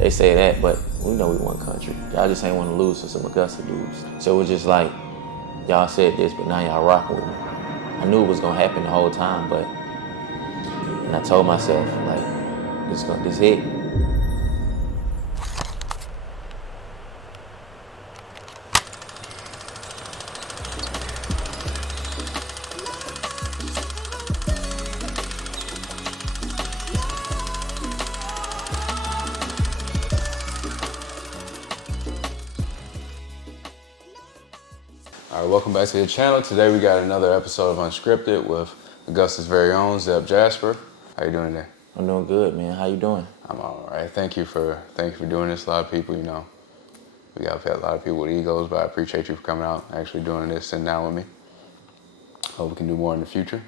they say that, but we know we won country. Y'all just ain't want to lose to some Augusta dudes. So it was just like, y'all said this, but now y'all rocking with me. I knew it was gonna happen the whole time, but, and I told myself, like, this hit. All right, welcome back to the channel. Today we got another episode of Unscripted with Augusta's very own Zep Jasper. How you doing today? I'm doing good, man. How you doing? I'm all right. Thank you for doing this. A lot of people, you know, we got a lot of people with egos, but I appreciate you for coming out, actually doing this, sitting down with me. Hope we can do more in the future.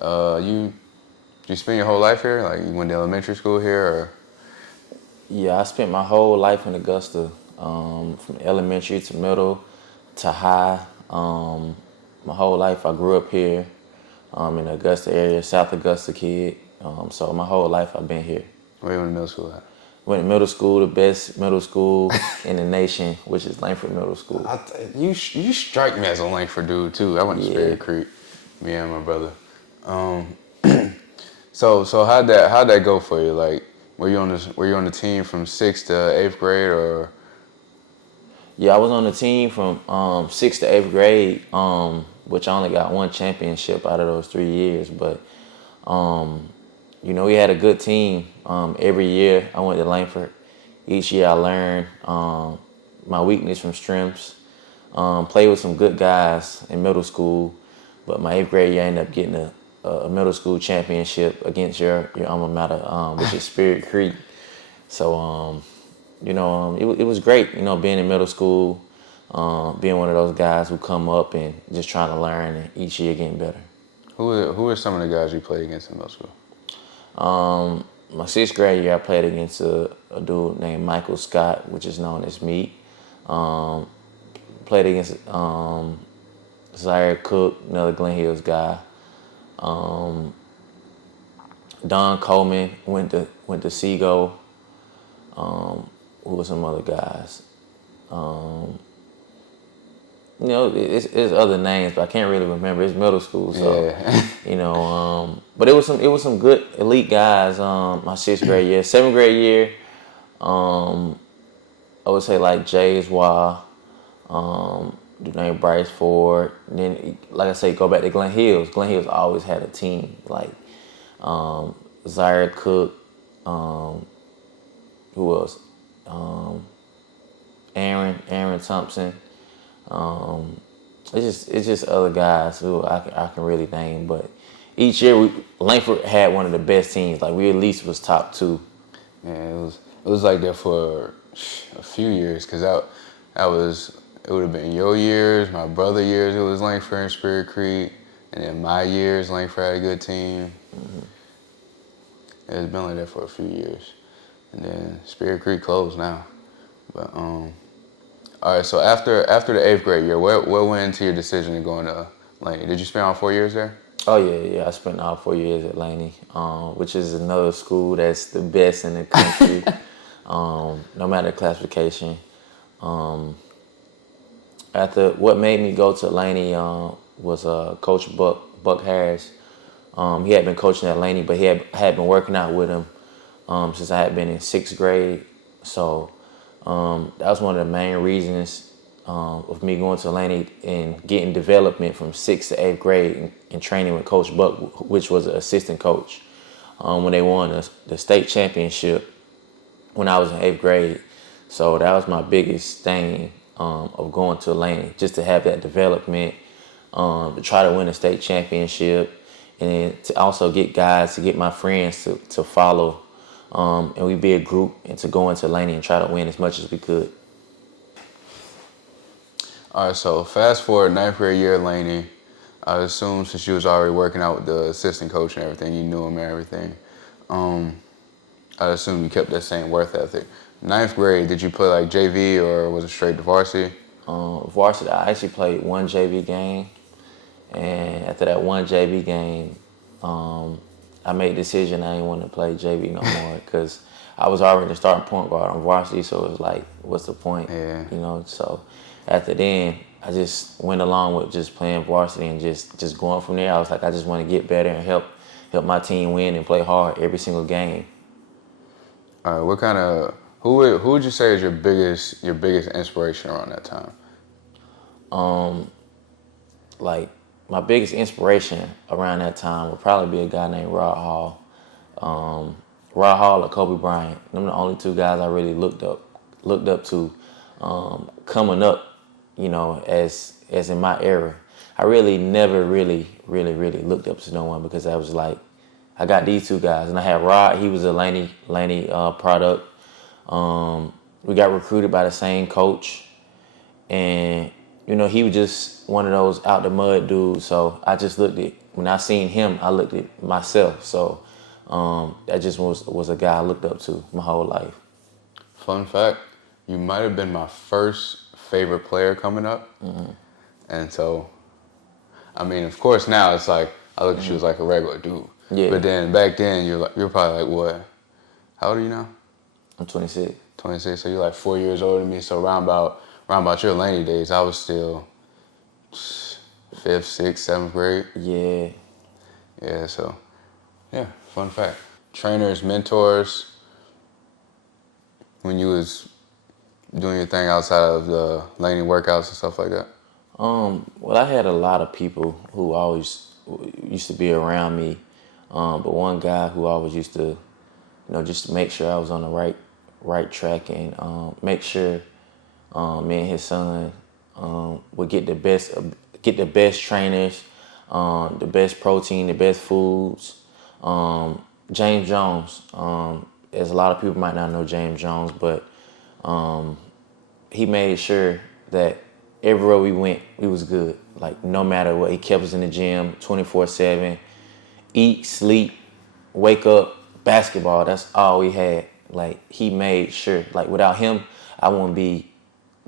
You spend your whole life here? Like you went to elementary school here, or? Yeah, I spent my whole life in Augusta, from elementary to middle to high. My whole life I grew up here in the Augusta area, South Augusta kid. So my whole life I've been here. Where you went to middle school at? Went to middle school, the best middle school in the nation, which is Langford Middle School. You strike me as a Langford dude too. I went to Spirit Creek, me and my brother. So how'd that go for you? Like, were you on the team from 6th to 8th grade, or? Yeah, I was on the team from 6th to 8th grade, which I only got one championship out of those 3 years. But, you know, we had a good team every year. I went to Langford. Each year I learned my weakness from strengths. Played with some good guys in middle school. But my 8th grade year I ended up getting a middle school championship against your alma mater, which is Spirit Creek. So, you know, it was great, you know, being in middle school, being one of those guys who come up and just trying to learn and each year getting better. Who are some of the guys you played against in middle school? My 6th grade year, I played against a dude named Michael Scott, which is known as Meat. Played against Zaire Cook, another Glen Hills guy. Don Coleman went to Seago. Who were some other guys? You know, it's other names, but I can't really remember. It's middle school, so yeah. You know. But it was some good elite guys. My 6th grade year, 7th grade year. I would say like Jays Wah, dude named Bryce Ford. And then, like I say, go back to Glen Hills. Glen Hills always had a team like Zaire Cook. Who else? Aaron Thompson. It's just other guys who I can really name. But each year Langford had one of the best teams. Like we at least was top 2. Yeah, it was like that for a few years, because it would have been your years, my brother years. It was Langford and Spirit Creek, and then my years Langford had a good team. Mm-hmm. It's been like that for a few years. And then Spirit Creek closed now. But all right, so after the 8th grade year, what went into your decision of going to Laney? Did you spend all 4 years there? Oh yeah, I spent all 4 years at Laney, which is another school that's the best in the country, no matter classification. What made me go to Laney was Coach Buck Harris. He had been coaching at Laney, but he had been working out with him since I had been in 6th grade. So that was one of the main reasons of me going to Laney and getting development from 6th to 8th grade and training with Coach Buck, which was an assistant coach, when they won the state championship when I was in 8th grade. So that was my biggest thing of going to Laney, just to have that development, to try to win a state championship, and to also get guys, to get my friends to follow. And we'd be a group and to go into Laney and try to win as much as we could. All right, so fast forward 9th grade year at Laney. I assume since you was already working out with the assistant coach and everything, you knew him and everything. I assume you kept that same work ethic. 9th grade, did you play like JV or was it straight to varsity? Varsity, I actually played one JV game. And after that one JV game, I made a decision I didn't want to play JV no more because I was already the starting point guard on varsity, so it was like, what's the point? Yeah. You know, so after then, I just went along with just playing varsity and just going from there. I was like, I just want to get better and help my team win and play hard every single game. All right, what kind of who would you say is your biggest inspiration around that time? Like my biggest inspiration around that time would probably be a guy named Rod Hall. Rod Hall or Kobe Bryant. Them the only two guys I really looked up to coming up, you know, as in my era. I really never really looked up to no one because I was like, I got these two guys. And I had Rod, he was a Laney product. We got recruited by the same coach. And, you know, he was just one of those out the mud dudes. So I just when I seen him, I looked at myself. So that just was a guy I looked up to my whole life. Fun fact, you might have been my first favorite player coming up. Mm-hmm. And so, I mean, of course now it's like, I look at you as like a regular dude. Yeah. But then back then you're probably like what? How old are you now? I'm 26. 26, so you're like 4 years older than me. So around about your Laney days, I was still 5th, 6th, 7th grade. Yeah. Yeah, so, yeah, fun fact. Trainers, mentors, when you was doing your thing outside of the Laney workouts and stuff like that? Well, I had a lot of people who always used to be around me, but one guy who always used to, you know, just to make sure I was on the right track and make sure me and his son would get the best trainers, the best protein, the best foods. James Jones, as a lot of people might not know James Jones, but he made sure that everywhere we went, we was good. Like, no matter what, he kept us in the gym 24/7. Eat, sleep, wake up, basketball. That's all we had. Like, he made sure. Like, without him, I wouldn't be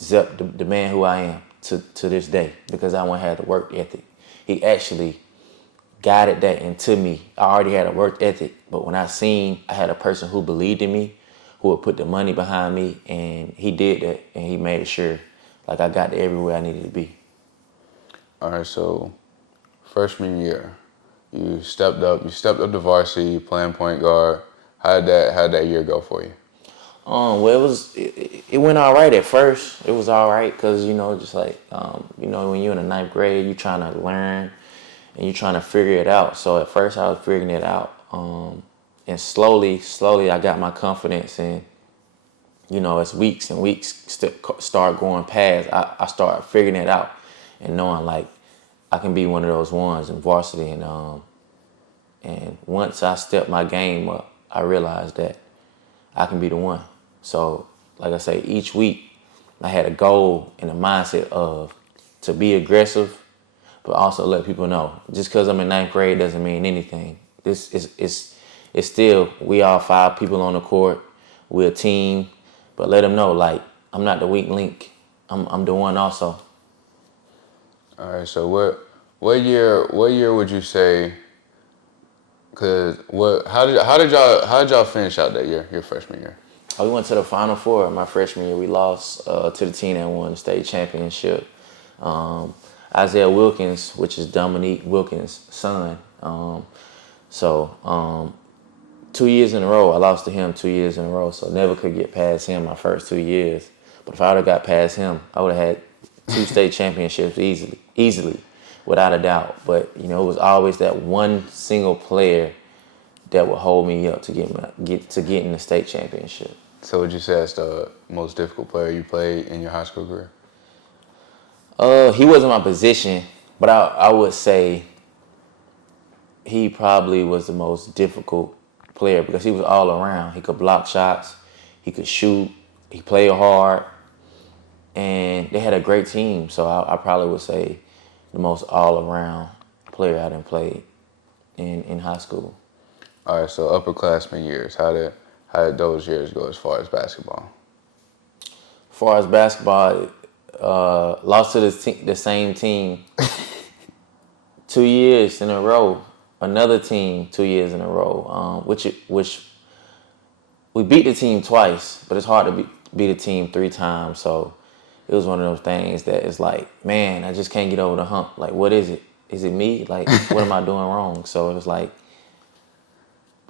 Zep, the man who I am to this day, because I wouldn't have the work ethic. He actually guided that into me. I already had a work ethic, but when I had a person who believed in me, who would put the money behind me, and he did that, and he made sure, like, I got to everywhere I needed to be. All right, so freshman year, you stepped up to varsity, playing point guard. How'd that year go for you? Well, it went all right at first. It was all right because, you know, just like, you know, when you're in the 9th grade, you're trying to learn and you're trying to figure it out. So at first I was figuring it out. And slowly I got my confidence, and, you know, as weeks and weeks start going past, I started figuring it out and knowing, like, I can be one of those ones in varsity. And once I stepped my game up, I realized that I can be the one. So, like I say, each week I had a goal and a mindset of to be aggressive, but also let people know, just because I'm in 9th grade doesn't mean anything. This is it's still, we all 5 people on the court, we're a team, but let them know, like, I'm not the weak link. I'm the one also. All right, so what year would you say? Cause how did y'all finish out that year, your freshman year? We went to the Final Four my freshman year. We lost to the team that won the state championship. Isaiah Wilkins, which is Dominique Wilkins' son. 2 years in a row, I lost to him 2 years in a row, so never could get past him my first 2 years. But if I would have got past him, I would have had 2 state championships easily, without a doubt. But, you know, it was always that one single player that would hold me up to get in the state championship. So would you say that's the most difficult player you played in your high school career? He wasn't my position, but I would say he probably was the most difficult player because he was all around. He could block shots, he could shoot, he played hard, and they had a great team. So I probably would say the most all-around player I done played in high school. All right, so upperclassmen years, how did those years go as far as basketball? As far as basketball, lost to the same team 2 years in a row. Another team 2 years in a row, which we beat the team twice, but it's hard to beat a team 3 times. So it was one of those things that is like, man, I just can't get over the hump. Like, what is it? Is it me? Like, what am I doing wrong? So it was like,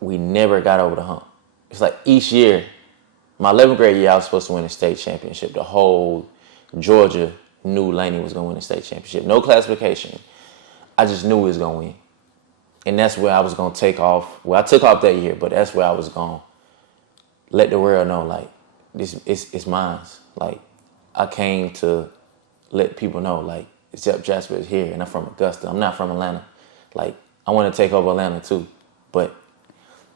we never got over the hump. It's like each year, my 11th grade year, I was supposed to win a state championship. The whole Georgia knew Laney was going to win a state championship. No classification. I just knew we was going to win. And that's where I was going to take off. Well, I took off that year, but that's where I was going to let the world know, like, this it's mine. Like, I came to let people know, like, Zep Jasper is here, and I'm from Augusta. I'm not from Atlanta. Like, I want to take over Atlanta too, but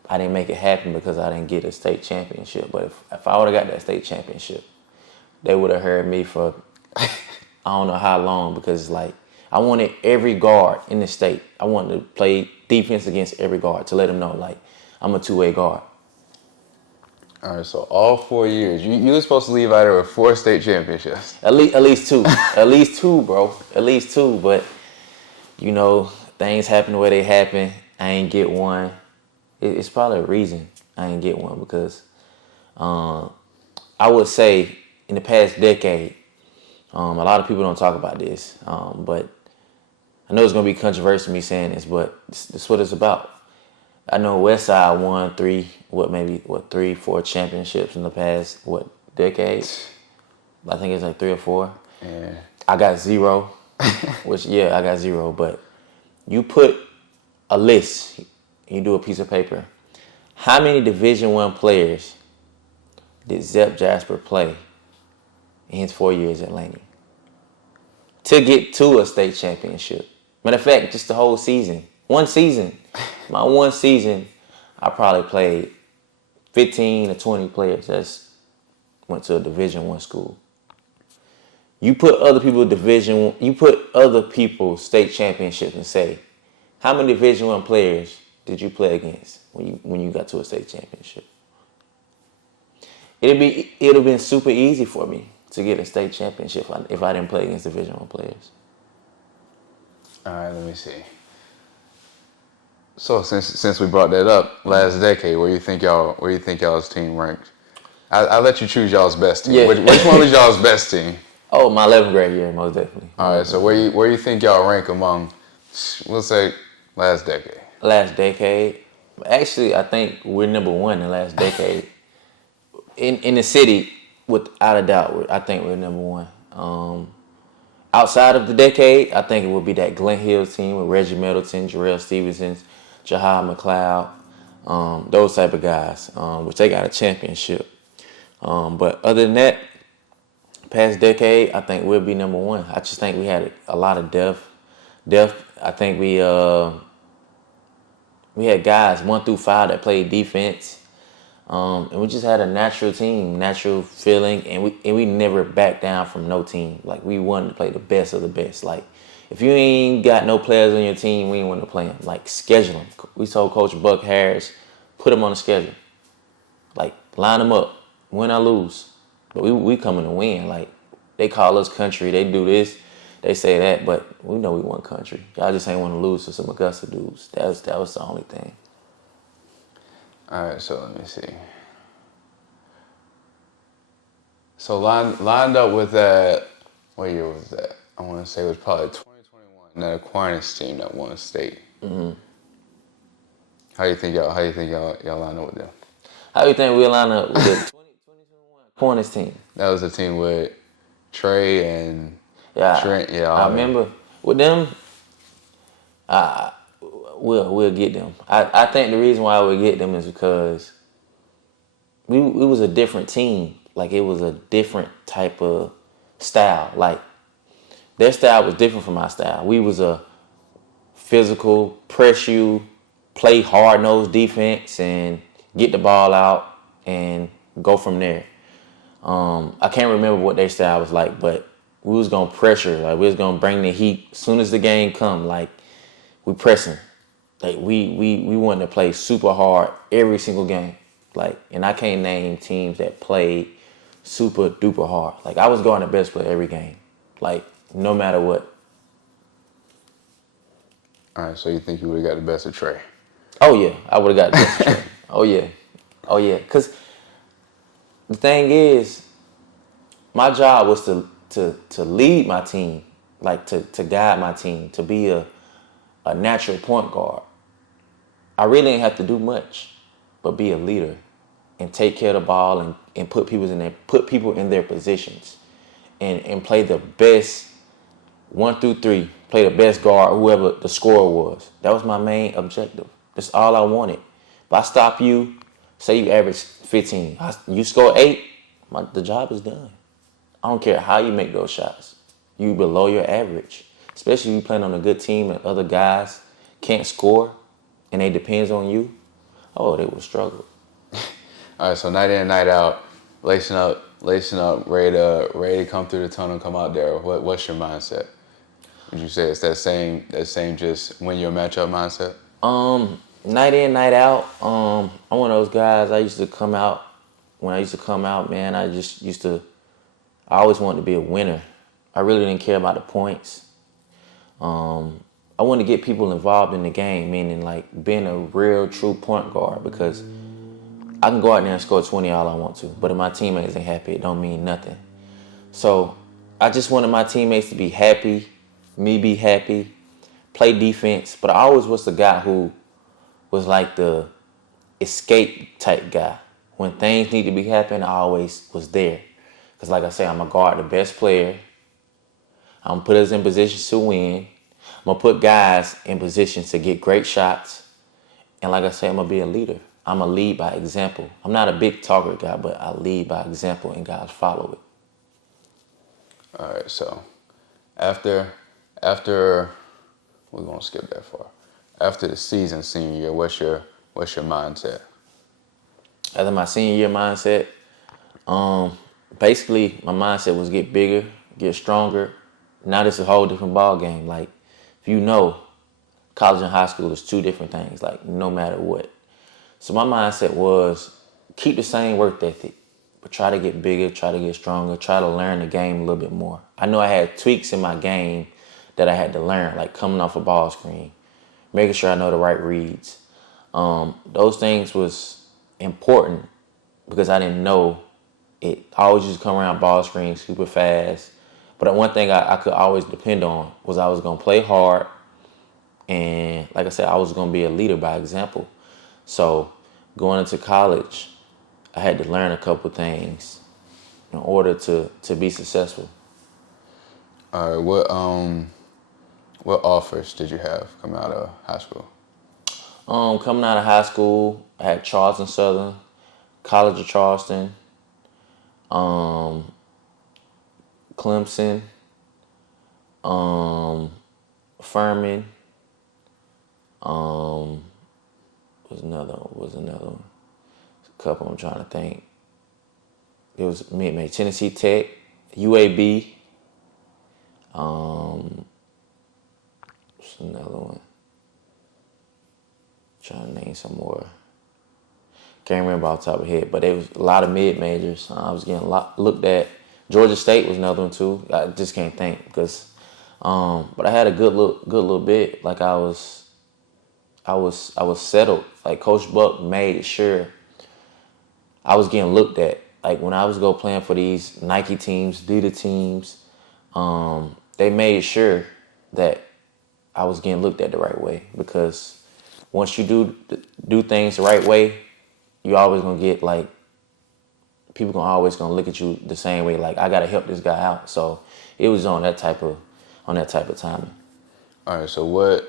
I didn't make it happen because I didn't get a state championship. But if I would have got that state championship, they would have heard me for I don't know how long, because it's like, I wanted every guard in the state. I wanted to play defense against every guard to let them know, like, I'm a two-way guard. All right, so all 4 years, you were supposed to leave out there with 4 state championships. At least 2. At least 2, bro. At least 2. But, you know, things happen the way they happen. I ain't get one. It's probably a reason I ain't get one, because I would say in the past decade, a lot of people don't talk about this, but I know it's going to be controversial me saying this, but this is what it's about. I know Westside won 3, 4 championships in the past, decade? I think it's like 3 or 4. Yeah. I got 0, I got 0, but you put a list, you do a piece of paper. How many Division I players did Zep Jasper play in his 4 years at Laney to get to a state championship? Matter of fact, just the whole season. One season. My one season, I probably played 15 to 20 players that went to a Division I school. You put other people state championships and say, how many Division I players did you play against when you got to a state championship? It'd have been super easy for me to get a state championship if I didn't play against Division I players. All right, let me see. So since we brought that up, last decade, where you think y'all's team ranked? I'll let you choose y'all's best team. Yeah. Which one was y'all's best team? Oh, my 11th grade year, most definitely. All right, so where you think y'all rank among, let's say, last decade? Last decade, actually, I think we're number 1 in the last decade. In the city, without a doubt, I think we're number 1. Outside of the decade, I think it would be that Glen Hill team with Reggie Middleton, Jarrell Stevenson, Jahad McLeod, those type of guys, which they got a championship. But other than that, past decade, I think we'll be number 1. I just think we had a lot of depth. I think we had guys 1 through 5 that played defense. And we just had a natural team, natural feeling, and we never backed down from no team. Like, we wanted to play the best of the best. Like, if you ain't got no players on your team, we ain't want to play them. Like, schedule them. We told Coach Buck Harris, put them on the schedule. Like, line them up, win or lose. But we coming to win. Like, they call us country, they do this, they say that, but we know we want country. Y'all just ain't want to lose to some Augusta dudes. That was the only thing. All right, so let me see. So lined up with that, what year was that? I want to say it was probably 2021. That Aquinas team that won state. Mm-hmm. How you think y'all line up with them? How do you think we line up with the 2021 Aquinas team? That was the team with Trey and Trent. Yeah, I remember with them. We'll get them. I think the reason why we get them is because we was a different team. Like, it was a different type of style. Like, their style was different from our style. We was a physical, press you, play hard-nosed defense, and get the ball out and go from there. I can't remember what their style was like, but we was gonna pressure. Like, we was gonna bring the heat as soon as the game come. Like, we pressing. Like, we wanted to play super hard every single game. Like, and I can't name teams that played super duper hard. Like, I was going the best player every game. Like, no matter what. All right, so you think you would have got the best of Trey? Oh yeah, I would have got the best of Trey. Oh yeah. Cause the thing is, my job was to lead my team, like to guide my team, to be a natural point guard. I really didn't have to do much, but be a leader and take care of the ball and put people in their positions and play the best 1 through 3, play the best guard, whoever the scorer was. That was my main objective. That's all I wanted. If I stop you, say you average 15, you score 8, the job is done. I don't care how you make those shots. You below your average. Especially if you playing on a good team and other guys can't score and they depends on you. Oh, they will struggle. All right, so night in, night out, lacing up, ready to come through the tunnel, come out there. What's your mindset? Would you say it's that same just win your matchup mindset? Night in, night out. I'm one of those guys. I used to come out. When I used to come out, man, I always wanted to be a winner. I really didn't care about the points. I wanted to get people involved in the game, meaning like being a real, true point guard, because I can go out there and score 20 all I want to, but if my teammates ain't happy, it don't mean nothing. So I just wanted my teammates to be happy, me be happy, play defense, but I always was the guy who was like the escape type guy. When things need to be happening, I always was there. Because like I say, I'm going to guard the best player. I'm going to put us in positions to win. I'm going to put guys in positions to get great shots. And like I say, I'm going to be a leader. I'm going to lead by example. I'm not a big talker guy, but I lead by example and guys follow it. All right, so after we're going to skip that far. After the season, senior year, what's your mindset? After my senior year mindset, basically my mindset was get bigger, get stronger. Now this is a whole different ball game. Like, if you know, college and high school is two different things, like no matter what. So my mindset was keep the same work ethic, but try to get bigger, try to get stronger, try to learn the game a little bit more. I know I had tweaks in my game that I had to learn, like coming off a ball screen, making sure I know the right reads. Those things was important because I didn't know it. I always used to come around ball screens super fast. But one thing I could always depend on was I was going to play hard. And like I said, I was going to be a leader by example. So going into college, I had to learn a couple things in order to be successful. All right, what offers did you have coming out of high school? Coming out of high school, I had Charleston Southern, College of Charleston, Clemson, Furman, was another one. A couple I'm trying to think. It was maybe Tennessee Tech, UAB, what's another one? Trying to name some more. Can't remember off the top of my head, but there was a lot of mid-majors. I was getting looked at. Georgia State was another one too. I just can't think because, but I had a good little bit. Like I was settled. Like Coach Buck made sure I was getting looked at. Like when I was playing for these Nike teams, Adidas teams, they made sure that I was getting looked at the right way, because once you do things the right way, you always gonna get like people always gonna look at you the same way. Like I gotta help this guy out. So it was on that type of timing. All right. So what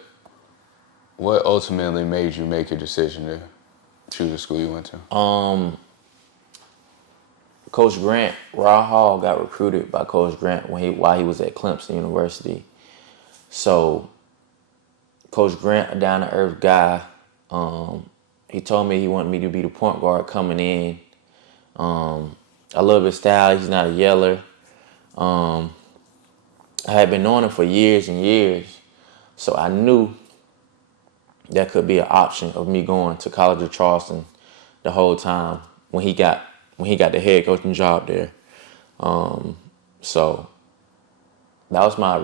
ultimately made you make your decision to choose the school you went to? Coach Grant, Raw Hall got recruited by Coach Grant while he was at Clemson University. So Coach Grant, a down-to-earth guy, he told me he wanted me to be the point guard coming in. I love his style. He's not a yeller. I had been knowing him for years and years, so I knew that could be an option of me going to College of Charleston the whole time when he got the head coaching job there. So that was my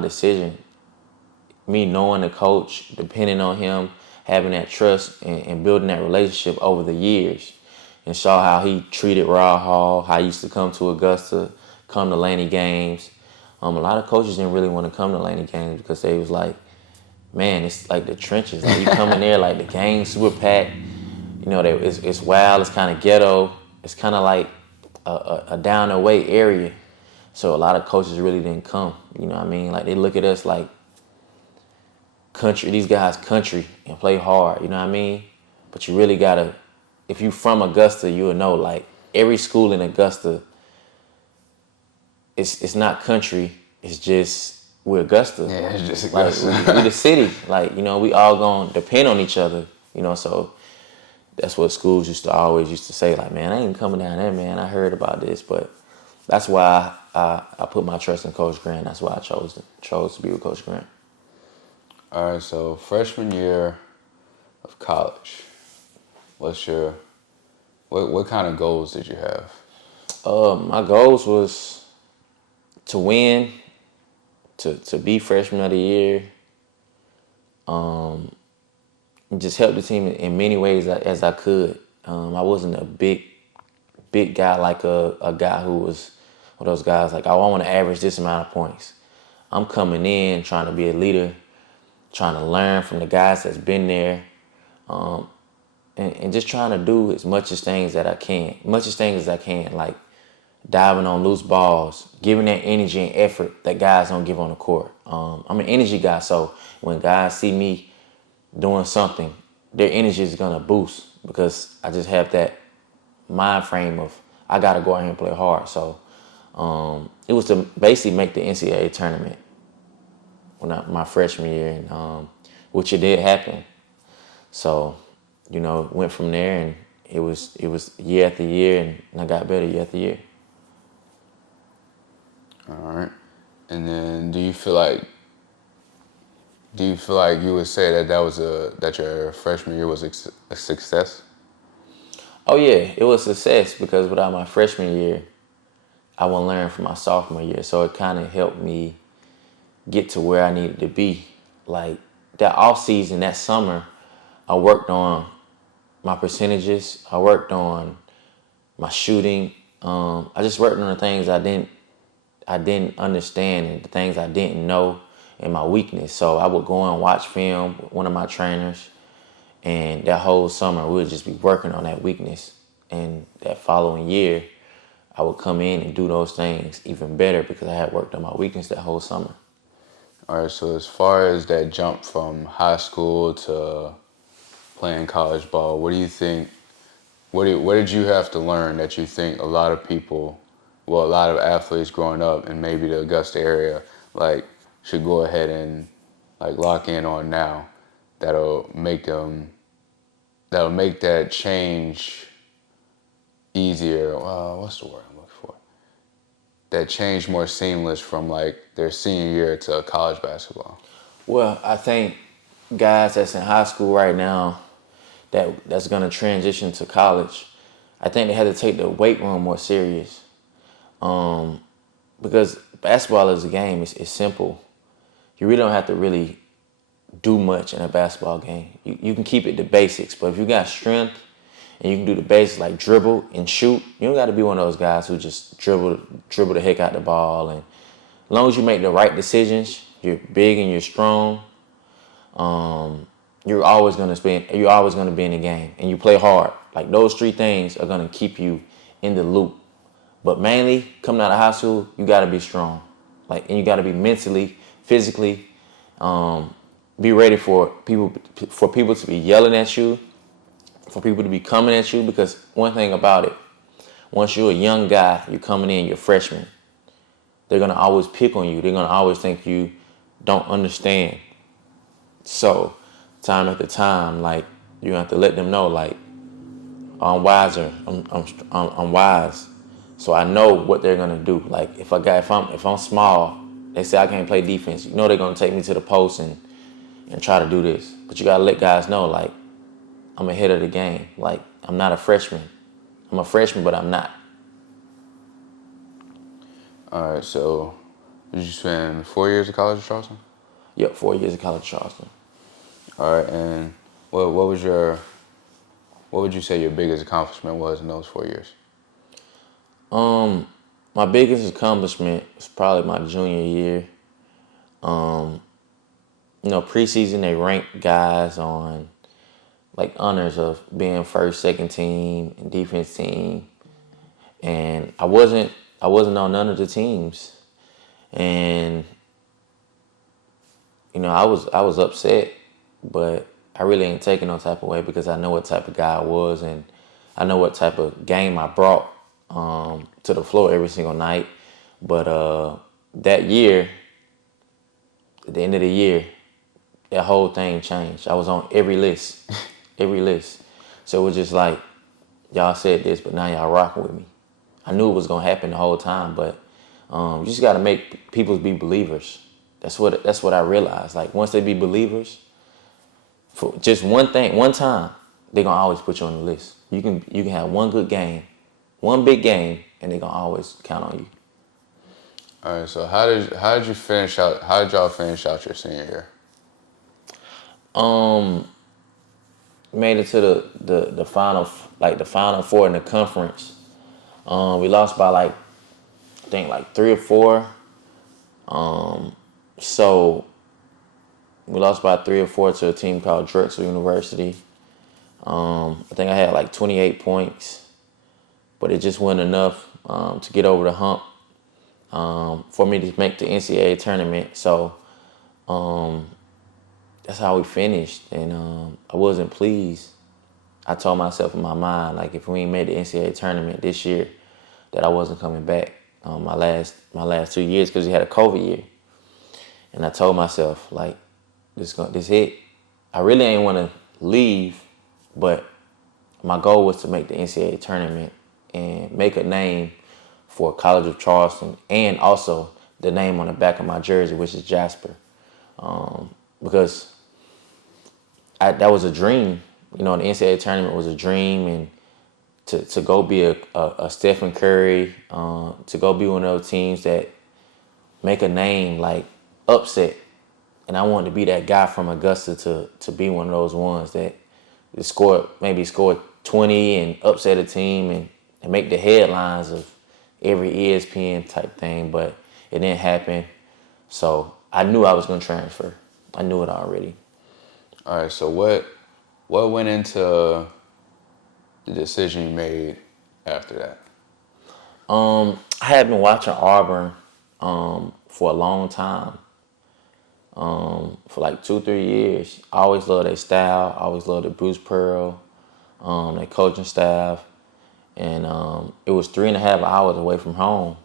decision. Me knowing the coach, depending on him, having that trust and building that relationship over the years. and saw how he treated Rod Hall, how he used to come to Augusta, come to Laney games. A lot of coaches didn't really want to come to Laney games because they was like, man, it's like the trenches. Like you come in there, like the game's super packed. You know, it's wild. It's kind of ghetto. It's kind of like a down the way area. So a lot of coaches really didn't come. You know what I mean? Like they look at us like country. These guys country and play hard. You know what I mean? But you really gotta. If you from Augusta, you'll know like every school in Augusta. It's not country. It's just we're Augusta. Yeah, it's just Augusta. Like we the city. Like you know, we all gonna depend on each other. You know, so that's what schools used to say. Like, man, I ain't coming down there, man. I heard about this, but that's why I put my trust in Coach Grant. That's why I chose to be with Coach Grant. All right, so freshman year of college, what kind of goals did you have? My goals was to win, to be freshman of the year, and just help the team in many ways as I could. I wasn't a big guy like a guy who was one of those guys like, oh, I want to average this amount of points. I'm coming in trying to be a leader, trying to learn from the guys that's been there, and just trying to do as much as things as I can, like diving on loose balls, giving that energy and effort that guys don't give on the court. I'm an energy guy, so when guys see me doing something, their energy is gonna boost because I just have that mind frame of I gotta go out here and play hard. So it was to basically make the NCAA tournament my freshman year, and which it did happen. So, you know, went from there, and it was year after year, and I got better year after year. All right, and then do you feel like you would say that your freshman year was a success? Oh yeah, it was a success because without my freshman year, I wouldn't learn from my sophomore year. So it kind of helped me get to where I needed to be. Like that off season, that summer, I worked on my percentages. I worked on my shooting. I just worked on the things I didn't understand and the things I didn't know and my weakness. So I would go and watch film with one of my trainers, and that whole summer we would just be working on that weakness. And that following year, I would come in and do those things even better because I had worked on my weakness that whole summer. All right, so as far as that jump from high school to playing college ball, what do you think, what did you have to learn that you think a lot of athletes growing up in maybe the Augusta area, like, should go ahead and, like, lock in on now that'll make that change easier? What's the word I'm looking for? That change more seamless from like their senior year to college basketball. Well, I think guys that's in high school right now that's gonna transition to college, I think they have to take the weight room more serious. Because basketball is a game, it's simple. You really don't have to really do much in a basketball game. You can keep it the basics, but if you got strength and you can do the basics like dribble and shoot, you don't got to be one of those guys who just dribble the heck out the ball. And as long as you make the right decisions, you're big and you're strong, you're always gonna be in the game, and you play hard. Like those three things are gonna keep you in the loop. But mainly coming out of high school, you gotta be strong, and you gotta be mentally, physically, be ready for people to be yelling at you, for people to be coming at you. Because one thing about it, once you're a young guy, you're coming in, you're a freshman, they're gonna always pick on you. They're gonna always think you don't understand. So time after time, like you have to let them know, like I'm wiser. I'm wise. So I know what they're gonna do. Like if I'm small, they say I can't play defense. You know they're gonna take me to the post and try to do this. But you gotta let guys know, like I'm ahead of the game. Like I'm not a freshman. I'm a freshman, but I'm not. All right. So did you spend 4 years of college at Charleston? Yep, 4 years of college at Charleston. All right. And what was your What would you say your biggest accomplishment was in those 4 years? My biggest accomplishment was probably my junior year. Preseason they ranked guys on like honors of being first, second team, and defense team, and I wasn't on none of the teams, and I was upset, but I really ain't taking no type of way because I know what type of guy I was, and I know what type of game I brought to the floor every single night. But that year, at the end of the year, that whole thing changed. I was on every list, every list. So it was just like, y'all said this, but now y'all rocking with me. I knew it was gonna happen the whole time, but you just gotta make people be believers. That's what I realized. Like once they be believers, for just one time, they're gonna always put you on the list. You can have one good game, one big game, and they're gonna always count on you. All right. So how did you finish out? How did y'all finish out your senior year? Made it to the final, like the final four in the conference. We lost by I think 3 or 4. So we lost by 3 or 4 to a team called Drexel University. I think I had 28 points, but it just wasn't enough to get over the hump for me to make the NCAA tournament. So that's how we finished, and I wasn't pleased. I told myself in my mind, if we ain't made the NCAA tournament this year, that I wasn't coming back my last 2 years because we had a COVID year. And I told myself, this hit. I really ain't want to leave, but my goal was to make the NCAA tournament and make a name for College of Charleston and also the name on the back of my jersey, which is Jasper. Because that was a dream. The NCAA tournament was a dream, and to go be a Stephen Curry, to go be one of those teams that make a name upset. And I wanted to be that guy from Augusta to be one of those ones that scored 20 and upset a team and make the headlines of every ESPN type thing. But it didn't happen. So I knew I was going to transfer. I knew it already. All right. So what went into the decision you made after that? I had been watching Auburn for a long time. For 2-3 years. I always loved their style. I always loved the Bruce Pearl, their coaching staff. And it was 3.5 hours away from home.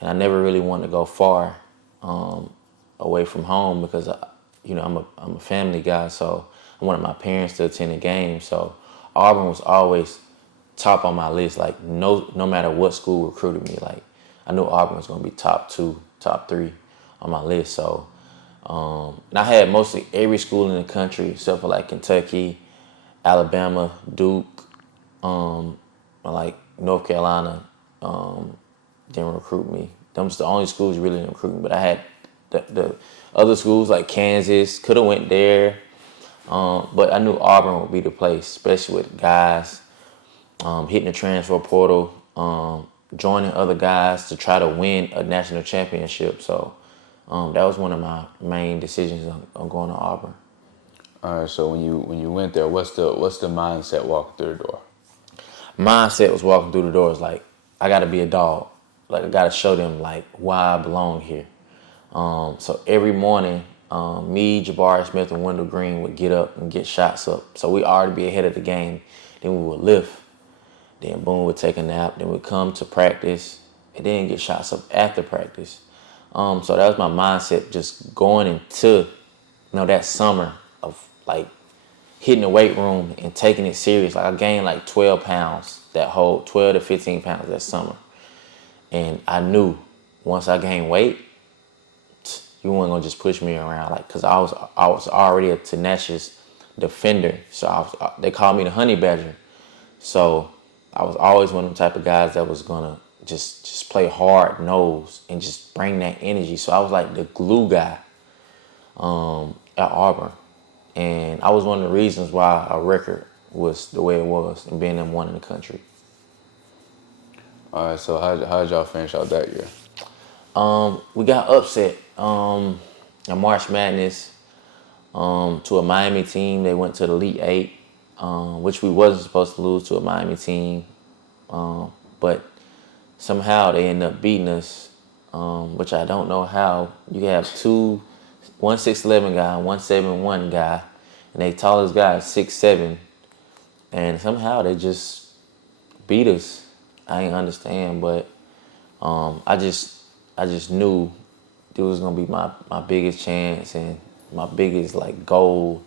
And I never really wanted to go far away from home because I'm a family guy, so I wanted my parents to attend the game. So Auburn was always top on my list. No matter what school recruited me, I knew Auburn was going to be top 2, top 3 on my list. So and I had mostly every school in the country except for Kentucky, Alabama, Duke, North Carolina didn't recruit me. Them was the only schools really didn't recruit me. But I had the other schools like Kansas, could have went there. But I knew Auburn would be the place, especially with guys hitting the transfer portal, joining other guys to try to win a national championship. So that was one of my main decisions on going to Auburn. All right. So when you went there, what's the mindset walking through the door? Mindset was walking through the doors I got to be a dog. I got to show them why I belong here. So every morning, me, Jabari Smith, and Wendell Green would get up and get shots up. So we already be ahead of the game. Then we would lift. Then boom, we'd take a nap. Then we'd come to practice and then get shots up after practice. So that was my mindset, just going into that summer of hitting the weight room and taking it serious. I gained 12 pounds, that whole 12 to 15 pounds that summer. And I knew once I gained weight, you weren't gonna just push me around, cause I was already a tenacious defender. So they called me the honey badger. So I was always one of them type of guys that was gonna just play hard nose and just bring that energy. So I was the glue guy at Auburn. And I was one of the reasons why our record was the way it was and being number one in the country. All right, so how did y'all finish out that year? We got upset in March Madness to a Miami team. They went to the Elite Eight, which we wasn't supposed to lose to a Miami team. But somehow they ended up beating us, which I don't know how. You have one 6'11" guy, one 7'1" guy, and they tallest guy is 6'7", and somehow they just beat us. I ain't understand, but I just knew it was gonna be my biggest chance and my biggest like goal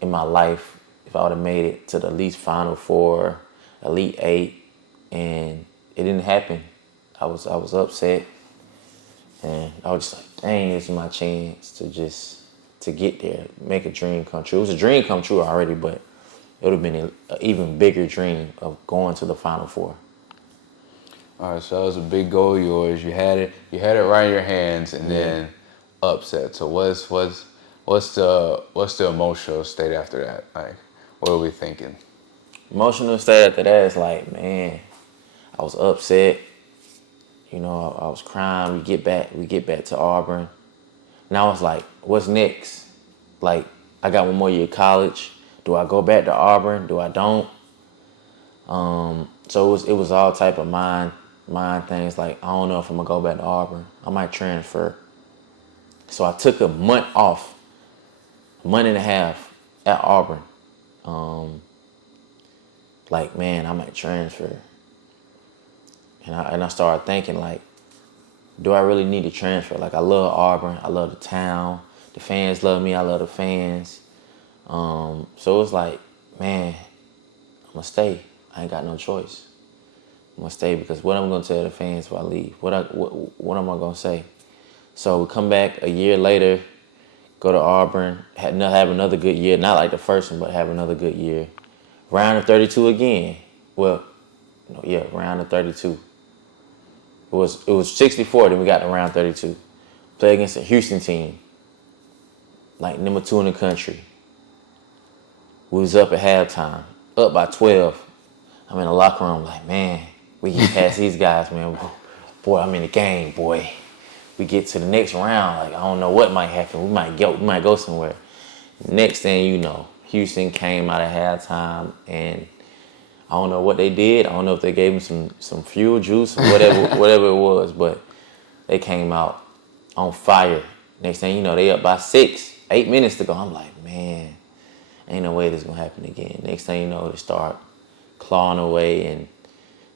in my life if I would have made it to the at least Final Four, Elite Eight, and it didn't happen. I was upset, and I was just like, dang, this is my chance to get there, make a dream come true. It was a dream come true already, but it would have been an even bigger dream of going to the Final Four. All right, so that was a big goal of yours. You had it right in your hands, and then upset. So what's the emotional state after that? Like, what are we thinking? Emotional state after that is like, man, I was upset. You know, I was crying. We get back to Auburn. And I was like, what's next? Like, I got one more year of college. Do I go back to Auburn? Do I don't? So it was all type of mind things. Like, I don't know if I'm gonna go back to Auburn. I might transfer. So I took a month off, a month and a half at Auburn. Like, man, I might transfer. And I started thinking, like, do I really need to transfer? Like, I love Auburn. I love the town. The fans love me. I love the fans. So it was like, man, I'm going to stay. I ain't got no choice. I'm going to stay because what am I going to tell the fans if I leave? What am I going to say? So we come back a year later, go to Auburn, have another good year. Not like the first one, but have another good year. Round of 32 again. Well, round of 32. It was 64, then we got to round 32. Play against a Houston team, like number 2 in the country. We was up at halftime, up by 12. I'm in the locker room like, man, we get past these guys, man. Boy, I'm in the game, boy. We get to the next round, like I don't know what might happen. We might go somewhere. Next thing you know, Houston came out of halftime and I don't know what they did. I don't know if they gave them some fuel juice or whatever it was, but they came out on fire. Next thing you know, they up by 6, 8 minutes to go. I'm like, man, ain't no way this is gonna happen again. Next thing you know, they start clawing away, and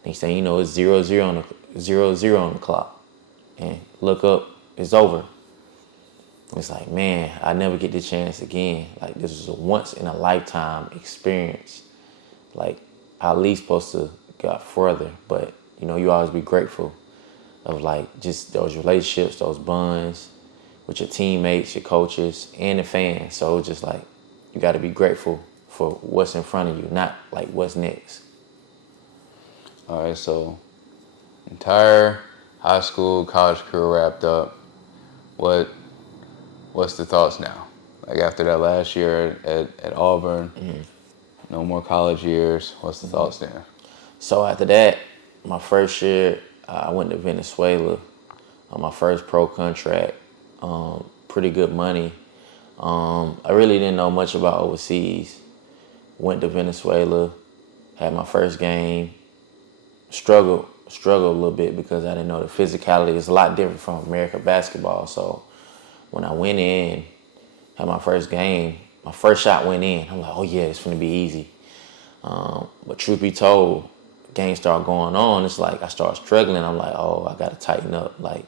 next thing you know, it's 0-0 on the clock. And look up, it's over. It's like, man, I never get the chance again. Like, this was a once in a lifetime experience. Like, I at least supposed to got further, but you know, you always be grateful of like just those relationships, those bonds with your teammates, your coaches, and the fans. So it's just like you got to be grateful for what's in front of you, not like what's next. All right, so entire high school, college career wrapped up. What's the thoughts now? Like after that last year at Auburn, no more college years. What's the thoughts there? So after that, my first year, I went to Venezuela on my first pro contract. Pretty good money. I really didn't know much about overseas. Went to Venezuela, had my first game. Struggled a little bit because I didn't know the physicality is a lot different from American basketball. So when I went in, had my first game, my first shot went in. I'm like, oh yeah, it's gonna be easy. But truth be told, game started going on. It's like I started struggling. I'm like, oh, I gotta tighten up. Like,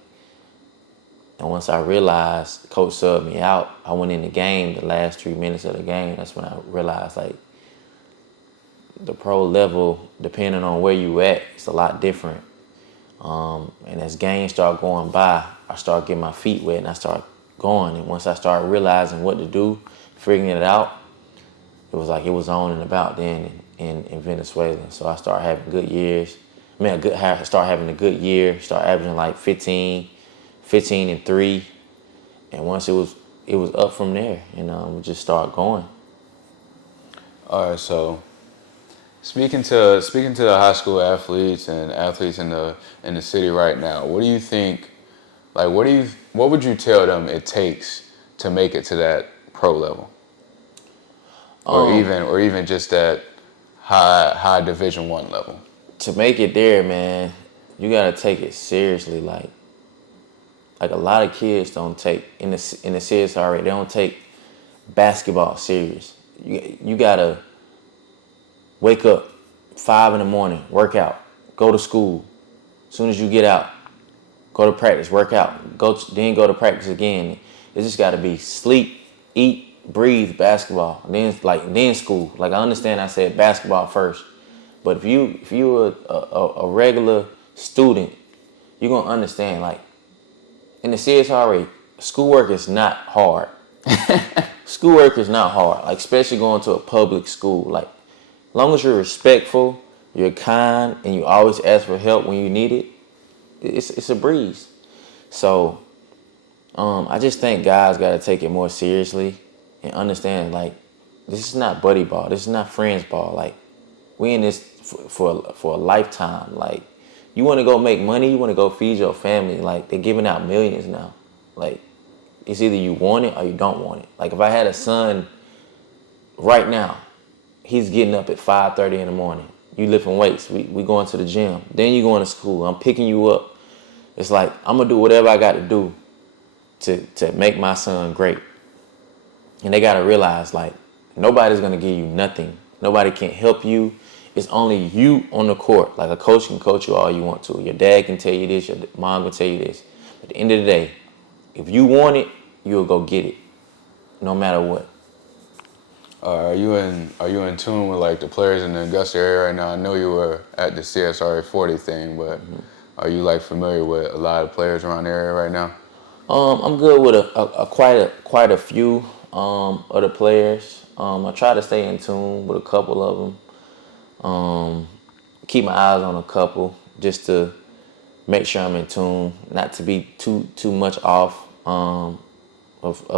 and once I realized coach subbed me out, I went in the game. The last 3 minutes of the game, that's when I realized like the pro level, depending on where you at, it's a lot different. And as games start going by, I start getting my feet wet and I start going. And once I started realizing what to do, figuring it out, it was like it was on and about then in Venezuela. So I started having good years. Start having a good year. Start averaging like 15 and 3. And once it was up from there, and we just start going. All right, so Speaking to the high school athletes and athletes in the city right now, what do you think? Like, what would you tell them it takes to make it to that pro level, Um, or even just that high Division I level? to make it there, man, you gotta take it seriously. Like a lot of kids don't take in the CSRA, they don't take basketball serious. You gotta wake up 5 in the morning, work out, go to school. As soon as you get out, go to practice, work out, then go to practice again. It just gotta be sleep, eat, breathe, basketball. Then school. Like I understand I said basketball first, but if you a regular student, you're gonna understand like in the CSRA, schoolwork is not hard. Schoolwork is not hard, like especially going to a public school. Like, as long as you're respectful, you're kind, and you always ask for help when you need it, it's a breeze. So, I just think guys got to take it more seriously and understand like this is not buddy ball, this is not friends ball. Like, we in this for a lifetime. Like, you want to go make money, you want to go feed your family. Like, they're giving out millions now. Like, it's either you want it or you don't want it. Like, if I had a son right now, he's getting up at 5:30 in the morning. You lifting weights. We going to the gym. Then you going to school. I'm picking you up. It's like, I'm going to do whatever I got to do to make my son great. And they got to realize, like, nobody's going to give you nothing. Nobody can help you. It's only you on the court. Like, a coach can coach you all you want to. Your dad can tell you this. Your mom can tell you this. At the end of the day, if you want it, you'll go get it, no matter what. Are you in tune with like the players in the Augusta area right now? I know you were at the CSRA 40 thing, but are you like familiar with a lot of players around the area right now? I'm good with quite a few other players. I try to stay in tune with a couple of them. Keep my eyes on a couple just to make sure I'm in tune, not to be too much off of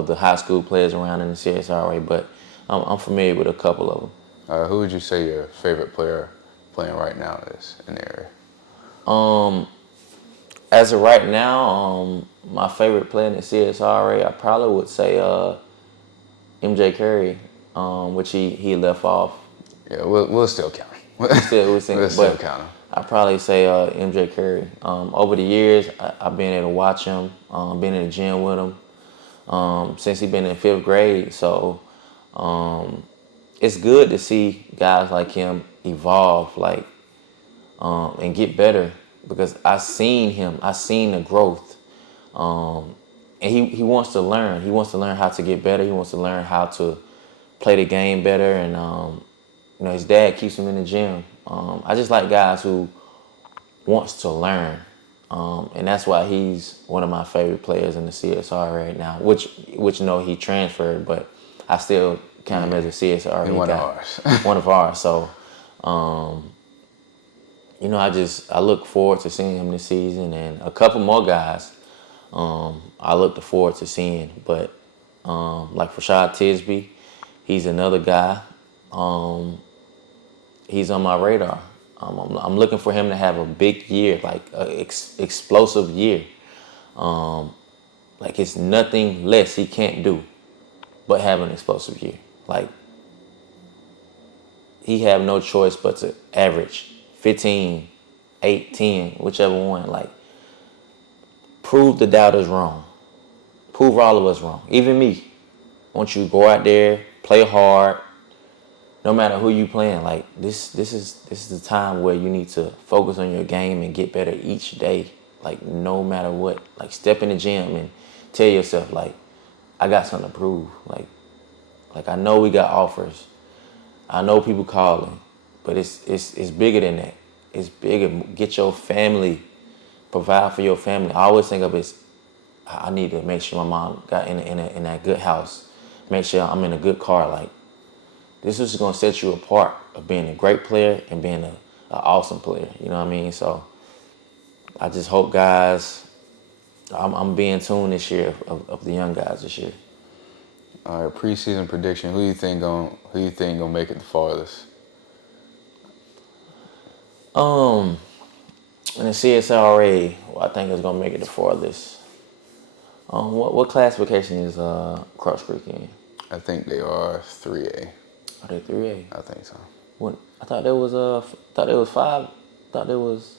the high school players around in the CSRA, but I'm familiar with a couple of them. Who would you say your favorite player playing right now is in the area? As of right now, my favorite player in the CSRA, I probably would say MJ Curry, which he left off. Yeah, we'll still count him. We'll still count him. I'd probably say MJ Curry. Over the years, I've been able to watch him, been in the gym with him since he's been in 5th grade. So it's good to see guys like him evolve, like, and get better, because I seen the growth. And he wants to learn. He wants to learn how to get better. He wants to learn how to play the game better. And his dad keeps him in the gym. I just like guys who wants to learn. And that's why he's one of my favorite players in the CSR right now, which he transferred, but I still count him as a CSR guy. One of ours. One of ours. So, I look forward to seeing him this season, and a couple more guys I look forward to seeing. But like Rashad Tisby, he's another guy. He's on my radar. I'm looking for him to have a big year, like an explosive year. Like, it's nothing less he can't do but have an explosive year. Like, he have no choice but to average 15, 8, 10, whichever one. Like, prove the doubters wrong. Prove all of us wrong. Even me. I want you to go out there, play hard, no matter who you playing. Like, this is the time where you need to focus on your game and get better each day. Like, no matter what. Like, step in the gym and tell yourself, like, I got something to prove. Like I know we got offers. I know people calling, but it's bigger than that. It's bigger. Get your family, provide for your family. I always think of it as, I need to make sure my mom got in that good house. Make sure I'm in a good car. Like, this is gonna set you apart of being a great player and being an awesome player. You know what I mean? So I just hope guys, I'm being tuned this year of the young guys this year. All right, preseason prediction. Who you think gonna make it the farthest? Um, in the CSRA, well, I think it's gonna make it the farthest. What classification is Cross Creek in? I think they are 3A. Are they 3A? I think so. What? I thought there was thought there was 5. Thought there was.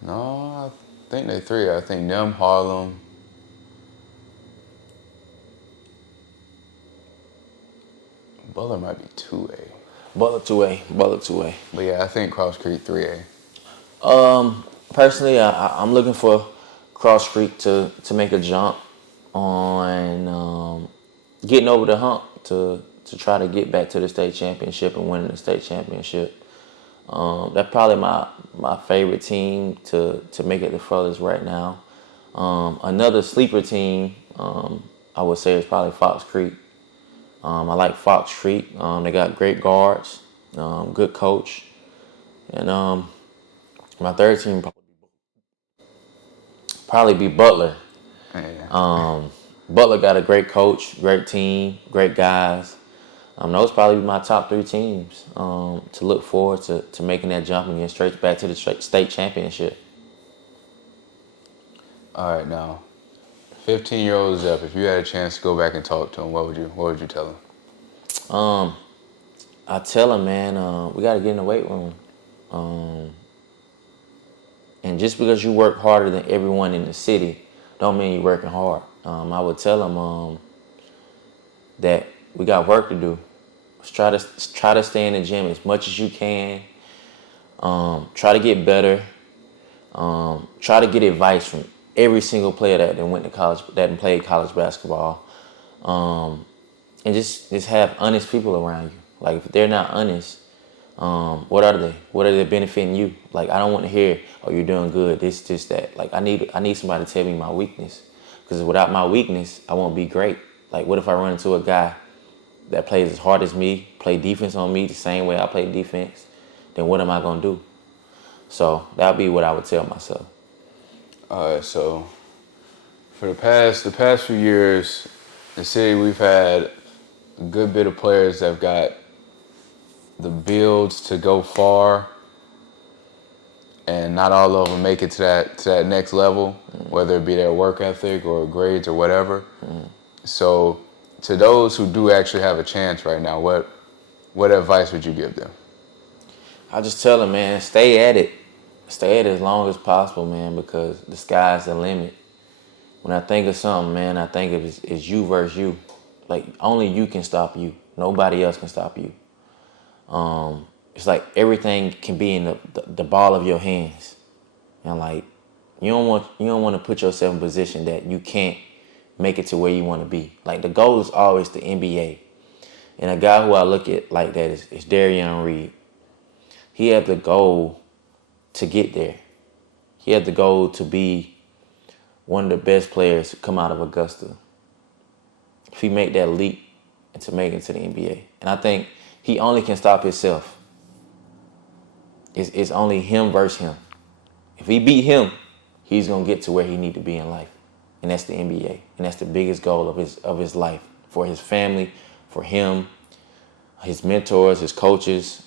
No, I think they 3A. I think them, Harlem. Butler might be 2A. Butler 2A. Butler 2A. But yeah, I think Cross Creek 3A. Personally, I'm looking for Cross Creek to make a jump on getting over the hump to try to get back to the state championship and winning the state championship. That's probably my favorite team to make it the furthest right now. Another sleeper team, I would say, is probably Fox Creek. I like Fox Creek. They got great guards, good coach, and my third team probably be Butler. Yeah. Butler got a great coach, great team, great guys. Those probably be my top 3 teams to look forward to making that jump and getting straight back to the state championship. All right, now, 15-year-old Zep, if you had a chance to go back and talk to him, what would you tell him? I tell him, man, we got to get in the weight room. And just because you work harder than everyone in the city, don't mean you're working hard. I would tell him that we got work to do. Try to stay in the gym as much as you can. Try to get better. Try to get advice from every single player that went to college, that played college basketball. And just have honest people around you. Like, if they're not honest, what are they? What are they benefiting you? Like, I don't want to hear, oh, you're doing good, this, that. Like, I need somebody to tell me my weakness. Because without my weakness, I won't be great. Like, what if I run into a guy that plays as hard as me, play defense on me the same way I play defense? Then what am I going to do? So that would be what I would tell myself. All right, so for the past few years, in the city, we've had a good bit of players that have got the builds to go far, and not all of them make it to that next level, whether it be their work ethic or grades or whatever. So, to those who do actually have a chance right now, what advice would you give them? I just tell them, man, stay at it. Stay at it as long as possible, man, because the sky's the limit. When I think of something, man, I think of it's you versus you. Like, only you can stop you. Nobody else can stop you. It's like everything can be in the ball of your hands. And like, you don't want to put yourself in a position that you can't make it to where you want to be. Like, the goal is always the NBA. And a guy who I look at like that is Darian Reed. He had the goal to get there. He had the goal to be one of the best players to come out of Augusta. If he make that leap and to make it to the NBA. And I think he only can stop himself. It's only him versus him. If he beat him, he's gonna get to where he need to be in life. And that's the NBA. And that's the biggest goal of his life. For his family, for him, his mentors, his coaches.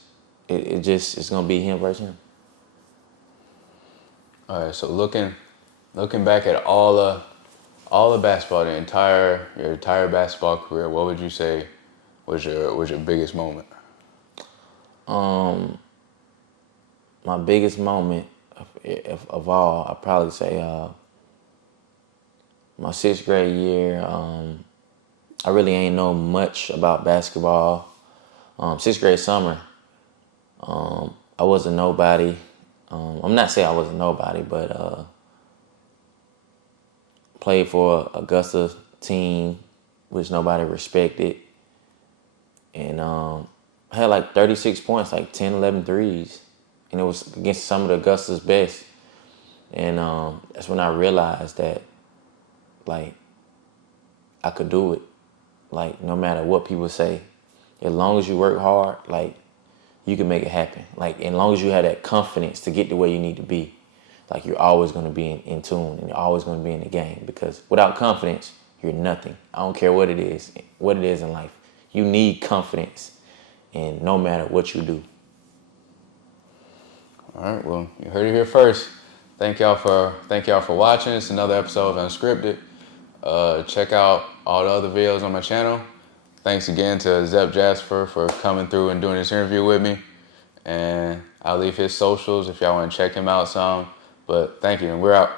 It's gonna be him versus him. All right, so looking back at all the basketball, your entire basketball career, what would you say was your biggest moment? My biggest moment of all, I'd probably say my 6th grade year. I really ain't know much about basketball. 6th grade summer, I was a nobody. I'm not saying I was a nobody, but played for Augusta team, which nobody respected. And I had like 36 points, like 10, 11 threes. And it was against some of the Augusta's best. And that's when I realized that, like, I could do it. Like, no matter what people say, as long as you work hard, like, you can make it happen. Like, as long as you have that confidence to get to where you need to be, like, you're always going to be in tune and you're always going to be in the game. Because without confidence, you're nothing. I don't care what it is in life. You need confidence, and no matter what you do. All right, well, you heard it here first. Thank y'all for watching. It's another episode of Unscripted. Check out all the other videos on my channel. Thanks again to Zep Jasper for coming through and doing this interview with me. And I'll leave his socials if y'all want to check him out some. But thank you, and we're out.